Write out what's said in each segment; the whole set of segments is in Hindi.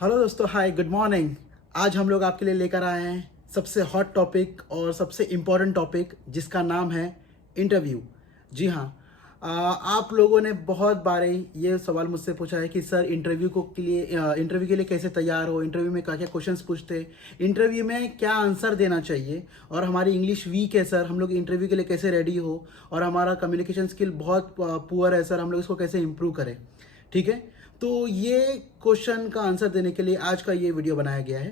हेलो दोस्तों, हाय, गुड मॉर्निंग। आज हम लोग आपके लिए लेकर आए हैं सबसे हॉट टॉपिक और सबसे इम्पोर्टेंट टॉपिक, जिसका नाम है इंटरव्यू। जी हाँ। आप लोगों ने बहुत बार ये सवाल मुझसे पूछा है कि सर इंटरव्यू के लिए कैसे तैयार हो, इंटरव्यू में क्या क्या क्वेश्चंस पूछते, इंटरव्यू में क्या आंसर देना चाहिए, और हमारी इंग्लिश वीक है सर, हम लोग इंटरव्यू के लिए कैसे रेडी हो, और हमारा कम्युनिकेशन स्किल बहुत पुअर है सर, हम लोग इसको कैसे इम्प्रूव करें। ठीक है। तो ये क्वेश्चन का आंसर देने के लिए आज का ये वीडियो बनाया गया है।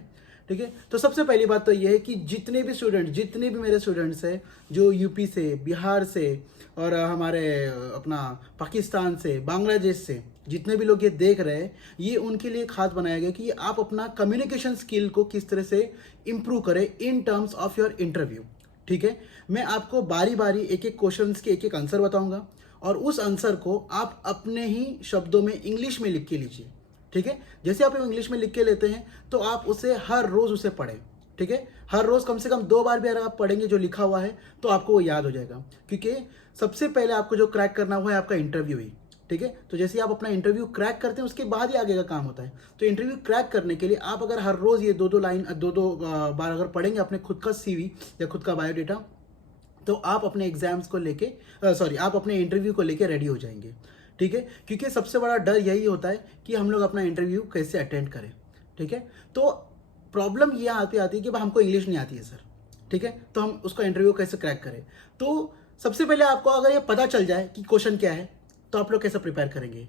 ठीक है। तो सबसे पहली बात तो ये है कि जितने भी मेरे स्टूडेंट्स हैं जो यूपी से, बिहार से, और हमारे अपना पाकिस्तान से, बांग्लादेश से, जितने भी लोग ये देख रहे हैं, ये उनके लिए खास बनाया गया कि आप अपना कम्युनिकेशन स्किल को किस तरह से इम्प्रूव करें in terms of your interview. ठीक है। मैं आपको बारी बारी एक एक क्वेश्चंस के एक एक आंसर बताऊंगा, और उस आंसर को आप अपने ही शब्दों में इंग्लिश में लिख के लीजिए। ठीक है। जैसे आप इंग्लिश में लिख के लेते हैं तो आप उसे हर रोज उसे पढ़ें। ठीक है। हर रोज कम से कम 2 बार भी अगर आप पढ़ेंगे जो लिखा हुआ है तो आपको वो याद हो जाएगा, क्योंकि सबसे पहले आपको जो क्रैक करना हुआ है आपका इंटरव्यू ही। ठीक है। तो जैसे आप अपना इंटरव्यू क्रैक करते हैं उसके बाद ही आगे का काम होता है। तो इंटरव्यू क्रैक करने के लिए आप अगर हर रोज ये दो बार अगर पढ़ेंगे अपने खुद का सीवी या खुद का बायोडेटा, तो आप अपने एग्जाम्स को लेके आप अपने इंटरव्यू को लेके रेडी हो जाएंगे। ठीक है। क्योंकि सबसे बड़ा डर यही होता है कि हम लोग अपना इंटरव्यू कैसे अटेंड करें। ठीक है। तो प्रॉब्लम ये आती है कि हमको इंग्लिश नहीं आती है सर। ठीक है। तो हम उसका इंटरव्यू कैसे क्रैक करें। तो सबसे पहले आपको अगर ये पता चल जाए कि क्वेश्चन क्या है, तो आप लोग कैसे प्रिपेयर करेंगे।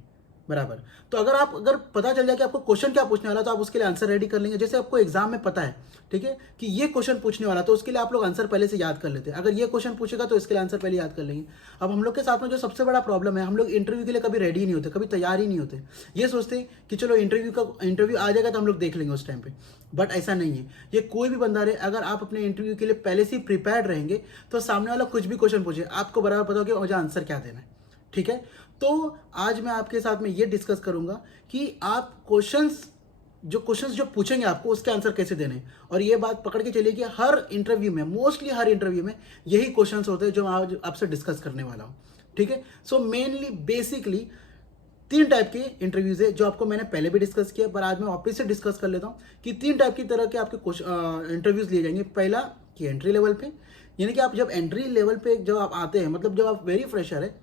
बराबर। तो अगर पता चल जाए कि आपको क्वेश्चन क्या पूछने वाला, तो आप उसके लिए आंसर रेडी कर लेंगे। जैसे आपको एग्जाम में पता है, ठीक है, कि ये क्वेश्चन पूछने वाला, तो उसके लिए आप लोग आंसर पहले से याद कर लेते हैं। अगर ये क्वेश्चन पूछेगा तो इसके लिए आंसर पहले याद कर लेंगे। अब हम लोग के साथ में जो सबसे बड़ा प्रॉब्लम है, हम लोग इंटरव्यू के लिए कभी रेडी नहीं होते, कभी तैयार ही नहीं होते। ये सोचते हैं कि चलो इंटरव्यू आ जाएगा तो हम लोग देख लेंगे उस टाइम पे। बट ऐसा नहीं है। ये कोई भी बंदा रहे, अगर आप अपने इंटरव्यू के लिए पहले से ही प्रिपेयर्ड रहेंगे तो सामने वाला कुछ भी क्वेश्चन पूछे, आपको बराबर पता हो कि मुझे आंसर क्या देना है। ठीक है। तो आज मैं आपके साथ में ये डिस्कस करूंगा कि आप क्वेश्चंस जो पूछेंगे आपको उसके आंसर कैसे देने हैं। और ये बात पकड़ के चलिए कि मोस्टली हर इंटरव्यू में यही क्वेश्चंस होते हैं जो आज आपसे डिस्कस करने वाला हूं। ठीक है। सो मेनली बेसिकली 3 टाइप के इंटरव्यूज है जो आपको मैंने पहले भी डिस्कस किया, पर आज मैं वापस से डिस्कस कर लेता हूं कि 3 टाइप की तरह के आपके इंटरव्यूज लिए जाएंगे। पहला कि एंट्री लेवल पे, यानी कि आप जब एंट्री लेवल पे जब आप आते हैं, मतलब जब आप वेरी फ्रेशर है,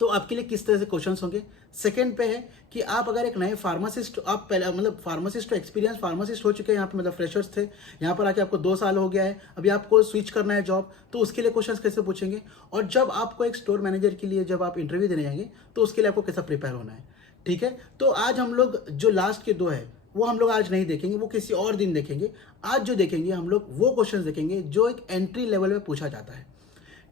तो आपके लिए किस तरह से क्वेश्चंस होंगे। सेकंड पे है कि आप अगर एक नए फार्मासिस्ट, आप पहले मतलब फार्मासिस्ट तो एक्सपीरियंस फार्मासिस्ट हो चुके हैं, यहाँ पे मतलब फ्रेशर्स थे, यहाँ पर आके आपको 2 साल हो गया है, अभी आपको स्विच करना है जॉब, तो उसके लिए क्वेश्चंस कैसे पूछेंगे। और जब आपको एक स्टोर मैनेजर के लिए जब आप इंटरव्यू देने जाएंगे तो उसके लिए आपको कैसा प्रिपेयर होना है। ठीक है। तो आज हम लोग जो लास्ट के 2 है वो हम लोग आज नहीं देखेंगे, वो किसी और दिन देखेंगे। आज जो देखेंगे हम लोग वो क्वेश्चंस देखेंगे जो एक एंट्री लेवल में पूछा जाता है।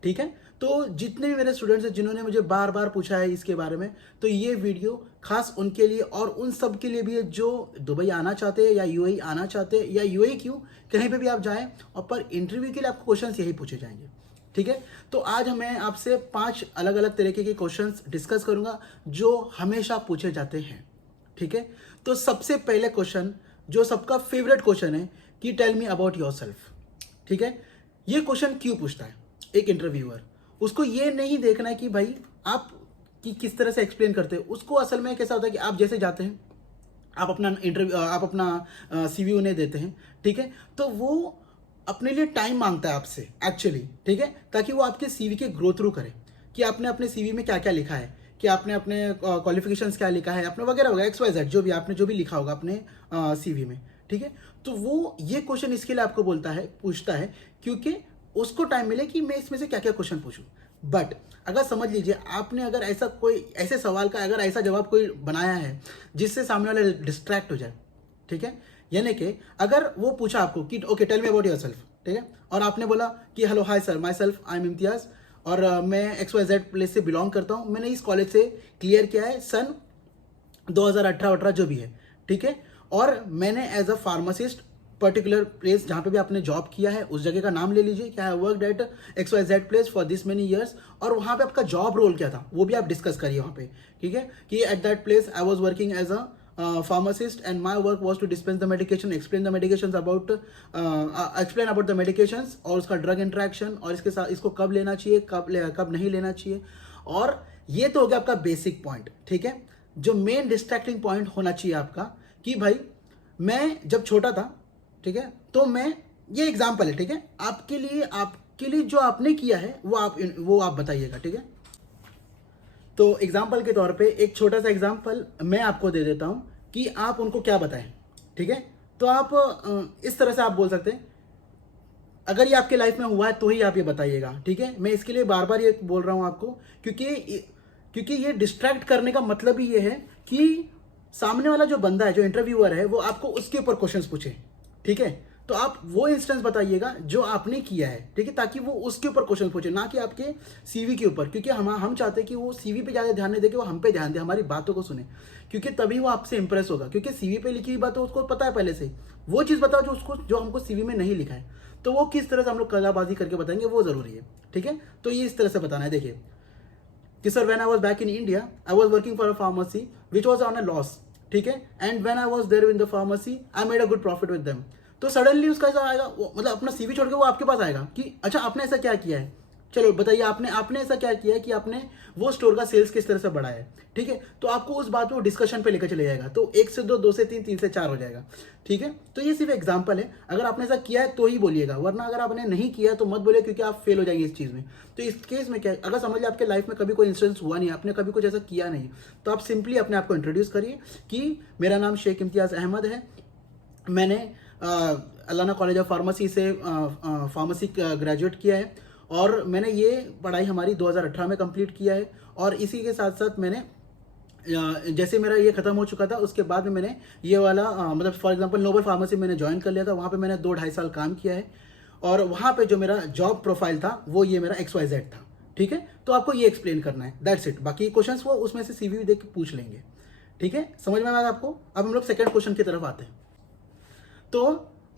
ठीक है। तो जितने भी मेरे स्टूडेंट्स हैं जिन्होंने मुझे बार बार पूछा है इसके बारे में, तो ये वीडियो खास उनके लिए और उन सब के लिए भी है जो दुबई आना चाहते हैं या यूएई आना चाहते हैं, या यूएई क्यों, कहीं पे भी आप जाएं, और पर इंटरव्यू के लिए आपको क्वेश्चंस यही पूछे जाएंगे। ठीक है। तो आज मैं आपसे 5 अलग अलग तरीके के क्वेश्चंस डिस्कस करूंगा जो हमेशा पूछे जाते हैं। ठीक है। तो सबसे पहले क्वेश्चन जो सबका फेवरेट क्वेश्चन है कि tell me about yourself. ठीक है। ये क्वेश्चन क्यों पूछता है एक इंटरव्यूअर। उसको ये नहीं देखना है कि भाई आप कि किस तरह से एक्सप्लेन करते हैं। उसको असल में कैसा होता है कि आप जैसे जाते हैं, आप अपना सीवी उन्हें देते हैं। ठीक है। तो वो अपने लिए टाइम मांगता है आपसे एक्चुअली। ठीक है। ताकि वो आपके सीवी के ग्रो थ्रू करे कि आपने अपने सीवी में क्या क्या लिखा है, कि आपने अपने क्वालिफिकेशंस क्या लिखा है, आपने वगैरह वगैरह XYZ जो भी आपने जो भी लिखा होगा अपने सीवी में। ठीक है। तो वो ये क्वेश्चन इसके लिए आपको पूछता है क्योंकि उसको टाइम मिले कि मैं इसमें से क्या क्या क्वेश्चन पूछूं। बट अगर समझ लीजिए आपने अगर ऐसे सवाल का अगर ऐसा जवाब कोई बनाया है जिससे सामने वाला डिस्ट्रैक्ट हो जाए। ठीक है। यानी कि अगर वो पूछा आपको कि okay tell me about yourself, ठीक है, और आपने बोला कि hello hi sir, myself I am Imtiaz, और मैं XYZ प्लेस से बिलोंग करता हूँ, मैंने इस कॉलेज से क्लियर किया है सन 2018 जो भी है। ठीक है। और मैंने as a pharmacist particular place जहाँ पे भी आपने जॉब किया है उस जगह का नाम ले लीजिए, क्या है, work at XYZ place for this many years, और वहाँ पे आपका जॉब रोल क्या था वो भी आप डिस्कस करिए वहाँ पे। ठीक है। कि at that place I was working as a pharmacist and my work was to dispense the medication, explain the medications about explain about the medications और उसका ड्रग इंट्रैक्शन, और इसके साथ इसको कब लेना चाहिए, कब नहीं लेना चाहिए। और ये तो हो गया आपका बेसिक पॉइंट। ठीक है। जो मेन डिस्ट्रैक्टिंग पॉइंट होना चाहिए आपका कि भाई मैं जब छोटा था, ठीक है, तो मैं, ये एग्जाम्पल है, ठीक है, आपके लिए जो आपने किया है वो आप बताइएगा, ठीक है। तो एग्जाम्पल के तौर पे एक छोटा सा एग्जाम्पल मैं आपको दे देता हूँ कि आप उनको क्या बताएं, ठीक है। तो आप इस तरह से आप बोल सकते हैं, अगर ये आपके लाइफ में हुआ है तो ही आप ये बताइएगा, ठीक है। मैं इसके लिए बार बार ये बोल रहा हूँ आपको, क्योंकि ये डिस्ट्रैक्ट करने का मतलब ही ये है कि सामने वाला जो बंदा है, जो इंटरव्यूअर है, वो आपको उसके ऊपर क्वेश्चंस पूछे, ठीक है। तो आप वो इंस्टेंस बताइएगा जो आपने किया है, ठीक है, ताकि वो उसके ऊपर क्वेश्चन पूछे, ना कि आपके सीवी के ऊपर, क्योंकि हम चाहते हैं कि वो सीवी पे ज़्यादा ध्यान नहीं दे, कि वो हम पे ध्यान दे, हमारी बातों को सुने, क्योंकि तभी वो आपसे इंप्रेस होगा। क्योंकि सीवी पे लिखी हुई बात तो उसको पता है पहले से ही, वो चीज़ बताओ जो हमको सीवी में नहीं लिखा है, तो वो किस तरह से हम लोग कलाबाजी करके बताएंगे, वो ज़रूरी है, ठीक है। तो ये इस तरह से बताना है। देखिए कि sir, when I was back in India, I was working for a pharmacy which was on a loss, ठीक है, and when I was there in the pharmacy I made a good profit with them. तो सडनली उसका ऐसा आएगा, मतलब अपना सीवी छोड़ के वो आपके पास आएगा कि अच्छा आपने ऐसा क्या किया है, चलो बताइए आपने ऐसा क्या किया है कि आपने वो स्टोर का सेल्स किस तरह से बढ़ाया है, ठीक है। तो आपको उस बात को डिस्कशन पे लेकर चले जाएगा, तो 1 से 2, 2 से 3, 3 से 4 हो जाएगा, ठीक है। तो ये सिर्फ एग्जाम्पल है, अगर आपने ऐसा किया है तो ही बोलिएगा, वरना अगर आपने नहीं किया तो मत बोलिए, क्योंकि आप फेल हो जाएंगे इस चीज़ में। तो इस केस में क्या है, अगर समझ लिया आपके लाइफ में कभी कोई इंसिडेंस हुआ नहीं, आपने कभी कुछ ऐसा किया नहीं, तो आप सिंपली अपने आप को इंट्रोड्यूस करिए कि मेरा नाम शेख इम्तियाज़ अहमद है, मैंने अल्लाना कॉलेज ऑफ फार्मेसी से फार्मेसी ग्रेजुएट किया है, और मैंने ये पढ़ाई हमारी 2018 में कंप्लीट किया है। और इसी के साथ साथ मैंने जैसे मेरा ये खत्म हो चुका था, उसके बाद में मैंने ये वाला मतलब फॉर एग्जांपल नोबल फार्मेसी मैंने ज्वाइन कर लिया था, वहाँ पे मैंने 2-2.5 साल काम किया है, और वहाँ पे जो मेरा जॉब प्रोफाइल था वो ये मेरा XYZ था, ठीक है। तो आपको ये एक्सप्लेन करना है, दैट्स इट। बाकी क्वेश्चंस वो उसमें से CV देख के पूछ लेंगे, ठीक है, समझ में आया आपको। अब हम लोग सेकेंड क्वेश्चन की तरफ आते हैं। तो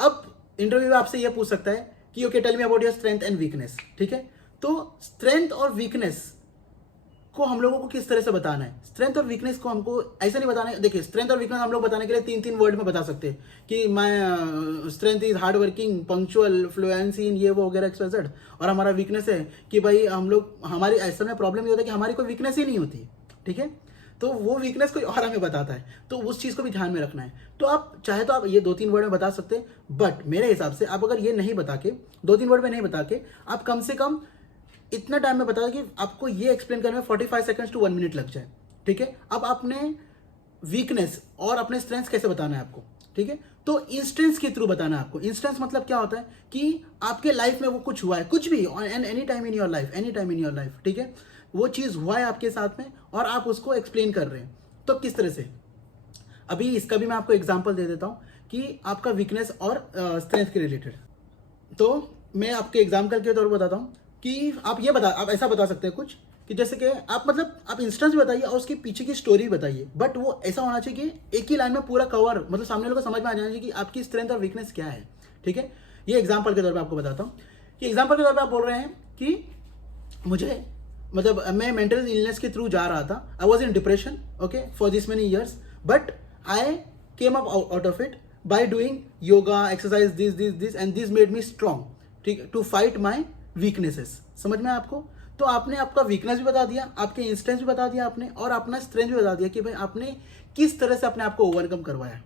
अब इंटरव्यू में आपसे यह पूछ सकता है कि okay, tell me about your strength and weakness, ठीक है। तो स्ट्रेंथ और वीकनेस को हम लोगों को किस तरह से बताना है, स्ट्रेंथ और वीकनेस को हमको ऐसे नहीं बताना है। देखिए, स्ट्रेंथ और वीकनेस हम लोग बताने के लिए 3-3 वर्ड में बता सकते हैं कि my strength is hard working, punctual, fluency in ये वो वगैरह XYZ, और हमारा वीकनेस है कि भाई हम लोग, हमारी ऐसा में प्रॉब्लम ये होता है कि हमारी कोई वीकनेस ही नहीं होती, ठीक है। तो वो वीकनेस कोई और हमें बताता है, तो उस चीज़ को भी ध्यान में रखना है। तो आप चाहे तो आप ये 2-3 वर्ड में बता सकते हैं, बट मेरे हिसाब से आप अगर ये नहीं बता के, 2-3 वर्ड में नहीं बता के, आप कम से कम इतना टाइम में बता कि आपको ये एक्सप्लेन करने में 45 सेकंड्स टू 1 मिनट लग जाए, ठीक है। अब आपने वीकनेस और अपने स्ट्रेंथ कैसे बताना है आपको, ठीक है। तो इंस्टेंस के थ्रू बताना है आपको। इंस्टेंस मतलब क्या होता है कि आपके लाइफ में वो कुछ हुआ है, कुछ भी, and any time in your life, any time in your life, ठीक है, वो चीज़ हुआ है आपके साथ में और आप उसको एक्सप्लेन कर रहे हैं। तो किस तरह से, अभी इसका भी मैं आपको एग्जांपल दे देता हूँ कि आपका वीकनेस और स्ट्रेंथ के रिलेटेड। तो मैं आपके एग्जाम्पल के तौर पर बताता हूँ कि आप ऐसा बता सकते हैं कुछ कि जैसे कि आप इंस्टेंस भी बताइए और उसके पीछे की स्टोरी बताइए, बट वो ऐसा होना चाहिए कि एक ही लाइन में पूरा कवर, मतलब सामने लोगों को समझ में आ जाना चाहिए कि आपकी स्ट्रेंथ और वीकनेस क्या है, ठीक है। ये एग्जाम्पल के तौर पर आपको बताता हूँ कि एग्जाम्पल के तौर पर आप बोल रहे हैं कि मुझे, मतलब मैं मेंटल इलनेस के थ्रू जा रहा था, I was in depression, okay, for this many years, but I came up out of it by doing yoga, exercise, this and this made me strong, ठीक, टू फाइट माई वीकनेसेस। समझ में आपको। तो आपने आपका वीकनेस भी बता दिया, आपके इंस्टेंस भी बता दिया आपने, और अपना स्ट्रेंथ भी बता दिया कि भाई आपने किस तरह से अपने आप को ओवरकम करवाया,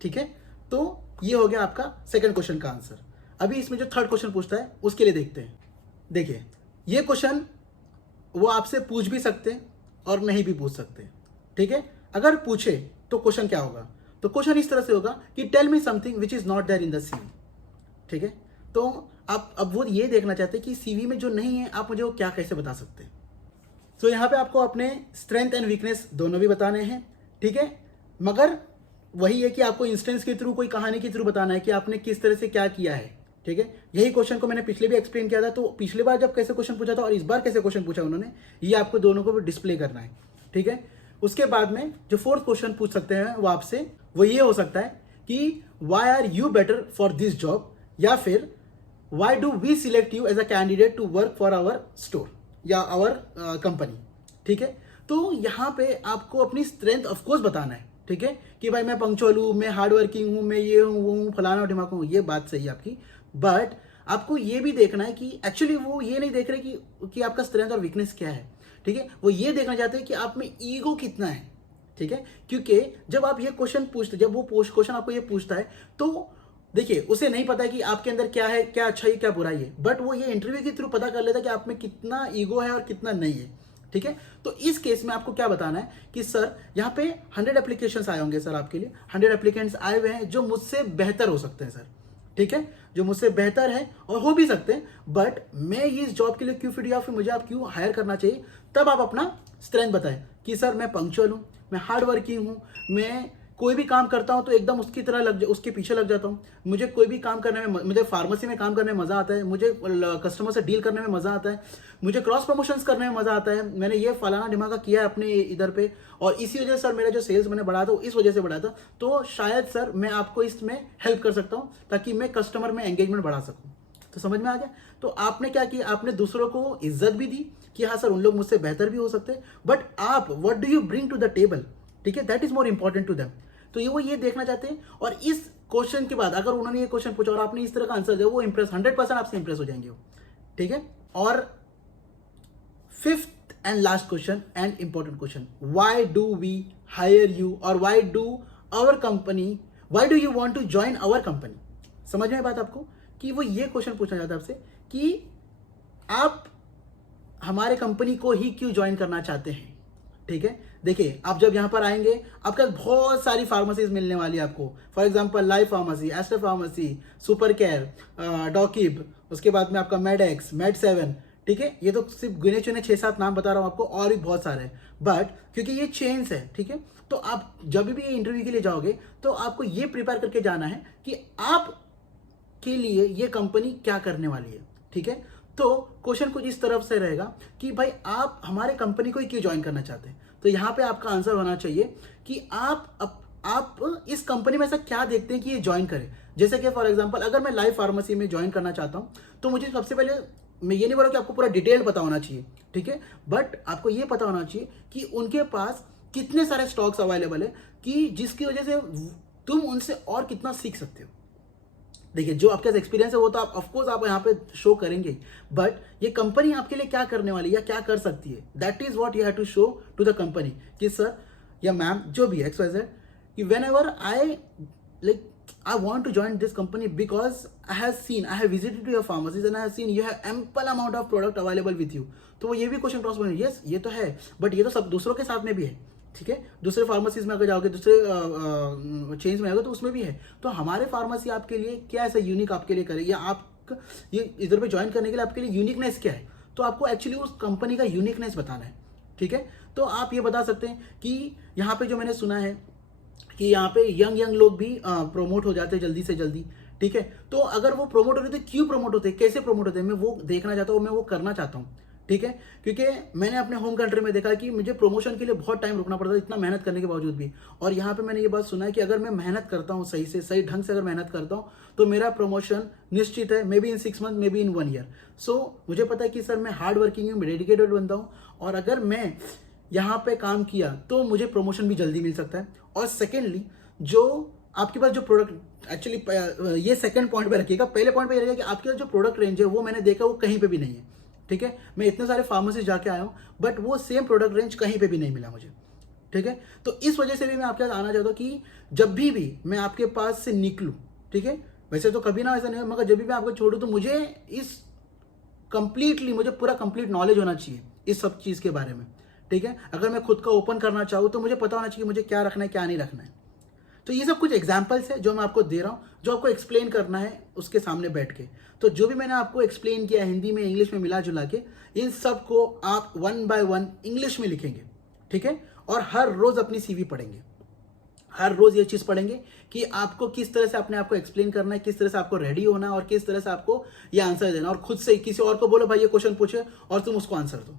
ठीक है। तो ये हो गया आपका सेकंड क्वेश्चन का आंसर। अभी इसमें जो थर्ड क्वेश्चन पूछता है उसके लिए देखते हैं। देखिए, ये क्वेश्चन वो आपसे पूछ भी सकते हैं और नहीं भी पूछ सकते, ठीक है। अगर पूछे तो क्वेश्चन क्या होगा, तो क्वेश्चन इस तरह से होगा कि tell me something which is not there in the CV, ठीक है। तो आप अब वो ये देखना चाहते हैं कि सीवी में जो नहीं है आप मुझे वो क्या कैसे बता सकते हैं। तो यहाँ पे आपको अपने स्ट्रेंथ एंड वीकनेस दोनों भी बताने हैं, ठीक है। मगर वही है कि आपको इंस्टेंस के थ्रू, कोई कहानी के थ्रू बताना है कि आपने किस तरह से क्या किया है, ठीक है। यही क्वेश्चन को मैंने पिछले भी एक्सप्लेन किया था। तो पिछली बार जब कैसे क्वेश्चन पूछा था और इस बार कैसे क्वेश्चन पूछा उन्होंने, ये आपको दोनों को भी डिस्प्ले करना है, ठीक है। उसके बाद में जो फोर्थ क्वेश्चन पूछ सकते हैं वो आपसे, वो ये हो सकता है कि why are you better for this job, या फिर why do we select you as a candidate to work for our store या आवर कंपनी, ठीक है। तो यहाँ पे आपको अपनी स्ट्रेंथ ऑफकोर्स बताना है, ठीक है, कि भाई मैं पंक्चुअल हूँ, मैं हार्ड वर्किंग हूँ, मैं ये हूँ वो हूँ, फलाना ढिमाका हूँ, ये बात सही है आपकी। बट आपको ये भी देखना है कि एक्चुअली वो ये नहीं देख रहे कि आपका स्ट्रेंथ और वीकनेस क्या है, ठीक है। वो ये देखना चाहते हैं कि आप में ईगो कितना है, ठीक है, क्योंकि जब आप ये क्वेश्चन पूछते, जब वो क्वेश्चन आपको ये पूछता है, तो देखिए उसे नहीं पता कि आपके अंदर क्या है, क्या अच्छाई क्या बुराई है, बट वो ये इंटरव्यू के थ्रू पता कर लेता है कि आप में कितना ईगो है और कितना नहीं है। ठीक है, तो इस केस में आपको क्या बताना है कि सर यहाँ पे 100 एप्लीकेशंस आए होंगे सर आपके लिए, 100 एप्लीकेंट्स आए हुए हैं जो मुझसे बेहतर हो सकते हैं सर। ठीक है, जो मुझसे बेहतर है और हो भी सकते हैं, बट मैं ये इस जॉब के लिए क्यों फिट या फिर मुझे आप क्यों हायर करना चाहिए। तब आप अपना स्ट्रेंथ बताएं कि सर मैं पंक्चुअल हूँ, मैं हार्ड वर्किंग हूँ, मैं कोई भी काम करता हूँ तो एकदम उसकी तरह उसके पीछे लग जाता हूँ, मुझे कोई भी काम करने में, मुझे फार्मेसी में काम करने में मज़ा आता है, मुझे कस्टमर से डील करने में मज़ा आता है, मुझे क्रॉस प्रमोशंस करने में मज़ा आता है, मैंने ये फलाना ढिमाका किया है अपने इधर पे, और इसी वजह से सर मेरा जो सेल्स मैंने बढ़ाया था वो इस वजह से बढ़ाया था, तो शायद सर मैं आपको इसमें हेल्प कर सकता हूँ ताकि मैं कस्टमर में एंगेजमेंट बढ़ा सकूँ। तो समझ में आ गया। तो आपने क्या किया, आपने दूसरों को इज्जत भी दी कि हाँ सर उन लोग मुझसे बेहतर भी हो सकते हैं, बट आप what do you bring to the table. ठीक है, that is more important to them. तो वो ये देखना चाहते हैं, और इस क्वेश्चन के बाद अगर उन्होंने ये क्वेश्चन पूछा और आपने इस तरह का आंसर दिया, वो इंप्रेस 100% आपसे इंप्रेस हो जाएंगे वो। ठीक है, और fifth and last question and important question, why do we hire you, और why do our company, why do you want to join our company. समझ में बात आपको, कि वो ये क्वेश्चन पूछना चाहता है आपसे कि आप हमारे कंपनी को ही क्यों ज्वाइन करना चाहते हैं। ठीक है, देखिए आप जब यहाँ पर आएंगे आपका बहुत सारी फार्मेसीज मिलने वाली है आपको, for example life pharmacy, aster pharmacy, super care, डॉकिब, उसके बाद में आपका मेडेक्स, मेड7। ठीक है, ये तो सिर्फ गिने चुने 6-7 नाम बता रहा हूँ आपको, और भी बहुत सारे हैं, बट क्योंकि ये चेन्स है। ठीक है, तो आप जब भी ये इंटरव्यू के लिए जाओगे तो आपको ये प्रिपेयर करके जाना है कि आप के लिए ये कंपनी क्या करने वाली है। ठीक है, तो क्वेश्चन कुछ इस तरफ से रहेगा कि भाई आप हमारे कंपनी को ही क्यों ज्वाइन करना चाहते हैं। तो यहाँ पे आपका आंसर होना चाहिए कि आप इस कंपनी में ऐसा क्या देखते हैं कि ये ज्वाइन करें। जैसे कि फॉर एग्जांपल अगर मैं लाइफ फार्मेसी में ज्वाइन करना चाहता हूँ तो मुझे सबसे पहले, मैं ये नहीं बोल रहा कि आपको पूरा डिटेल पता होना चाहिए, ठीक है, बट आपको ये पता होना चाहिए कि उनके पास कितने सारे स्टॉक्स अवेलेबल है कि जिसकी वजह से तुम उनसे और कितना सीख सकते हो। देखिए जो आपके पास एक्सपीरियंस है वो तो आप ऑफकोर्स आप यहाँ पे शो करेंगे, बट ये कंपनी आपके लिए क्या करने वाली है या क्या कर सकती है, that is what you have to show to the company कि सर या मैम जो भी XYZ, कि whenever I want to join this company because I have visited to your pharmacies and I have seen you have ample amount of product available with you। तो वो ये भी क्वेश्चन क्रॉस पॉइंट, यस ये तो है, बट ये तो सब दूसरों के साथ में भी है। ठीक है, दूसरे फार्मेसीज में अगर जाओगे, दूसरे चेंज में आओगे तो उसमें भी है। तो हमारे फार्मेसी आपके लिए क्या ऐसा यूनिक आपके लिए करे, या आप ये इधर पे ज्वाइन करने के लिए आपके लिए यूनिकनेस क्या है, तो आपको एक्चुअली उस कंपनी का यूनिकनेस बताना है। ठीक है, तो आप ये बता सकते हैं कि यहाँ पे जो मैंने सुना है कि यहाँ पे यंग लोग भी प्रोमोट हो जाते हैं जल्दी से जल्दी। ठीक है, तो अगर वो प्रोमोट होते क्यों प्रोमोट होते, कैसे प्रोमोट होते हैं, मैं वो देखना चाहता हूँ, मैं वो करना चाहता हूँ। ठीक है, क्योंकि मैंने अपने होम कंट्री में देखा कि मुझे प्रमोशन के लिए बहुत टाइम रुकना पड़ता है, इतना मेहनत करने के बावजूद भी। और यहाँ पे मैंने ये बात सुना है कि अगर मैं मेहनत करता हूँ सही से, सही ढंग से अगर मेहनत करता हूँ तो मेरा प्रमोशन निश्चित है, may be in 6 month, may be in 1 year. So मुझे पता है कि सर मैं हार्ड वर्किंग हूँ, डेडिकेटेड बनता हूँ, और अगर मैं यहाँ पे काम किया तो मुझे प्रमोशन भी जल्दी मिल सकता है। और सेकेंडली जो आपके पास जो प्रोडक्ट, एक्चुअली ये सेकंड पॉइंट पे रखिएगा, पहले पॉइंट पे ये रहेगा कि आपके पास जो प्रोडक्ट रेंज है वो मैंने देखा वो कहीं पे भी नहीं है। ठीक है, मैं इतने सारे फार्मेसी जाके आया हूँ बट वो सेम प्रोडक्ट रेंज कहीं पे भी नहीं मिला मुझे। ठीक है, तो इस वजह से भी मैं आपके पास आना चाहता हूँ कि जब भी मैं आपके पास से निकलूँ, ठीक है, वैसे तो कभी ना ऐसा नहीं, मगर जब भी मैं आपको छोड़ूँ तो मुझे इस मुझे पूरा कंप्लीट नॉलेज होना चाहिए इस सब चीज़ के बारे में। ठीक है, अगर मैं खुद का ओपन करना चाहूँ तो मुझे पता होना चाहिए मुझे क्या रखना है क्या नहीं रखना है। तो ये सब कुछ एग्जाम्पल्स है जो मैं आपको दे रहा हूँ, जो आपको एक्सप्लेन करना है उसके सामने बैठ के। तो जो भी मैंने आपको एक्सप्लेन किया हिंदी में, इंग्लिश में मिला जुला के, इन सब को आप 1 by 1 इंग्लिश में लिखेंगे। ठीक है, और हर रोज अपनी CV पढ़ेंगे, हर रोज ये चीज पढ़ेंगे कि आपको किस तरह से अपने आपको एक्सप्लेन करना है, किस तरह से आपको रेडी होना है और किस तरह से आपको ये आंसर देना, और खुद से किसी और को बोलो भाई ये क्वेश्चन पूछे और तुम उसको आंसर दो।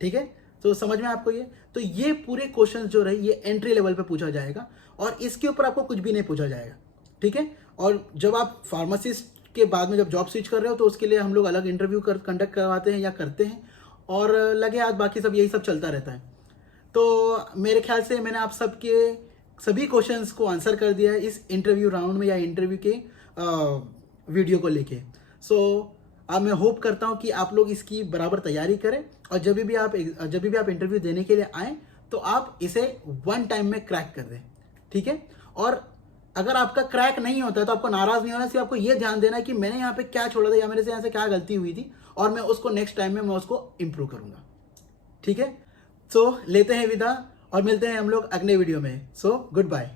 ठीक है, तो समझ में आपको ये, तो ये पूरे क्वेश्चन जो रहे ये एंट्री लेवल पे पूछा जाएगा और इसके ऊपर आपको कुछ भी नहीं पूछा जाएगा। ठीक है, और जब आप फार्मासिस्ट के बाद में जब जॉब स्विच कर रहे हो तो उसके लिए हम लोग अलग इंटरव्यू कंडक्ट करवाते हैं या करते हैं, और लगे हाथ बाकी सब यही सब चलता रहता है। तो मेरे ख्याल से मैंने आप सबके सभी क्वेश्चंस को आंसर कर दिया है इस इंटरव्यू राउंड में या इंटरव्यू के वीडियो को लेके। सो अब मैं होप करता हूँ कि आप लोग इसकी बराबर तैयारी करें, और जब भी आप इंटरव्यू देने के लिए आएँ तो आप इसे 1 टाइम में क्रैक कर दें, ठीक है। और अगर आपका क्रैक नहीं होता है तो आपको नाराज नहीं होना, सिर्फ आपको ये ध्यान देना है कि मैंने यहाँ पे क्या छोड़ा था या मेरे से यहाँ से क्या गलती हुई थी, और मैं उसको नेक्स्ट टाइम में मैं उसको इम्प्रूव करूंगा, ठीक है। सो लेते हैं विदा और मिलते हैं हम लोग अगले वीडियो में। So good bye.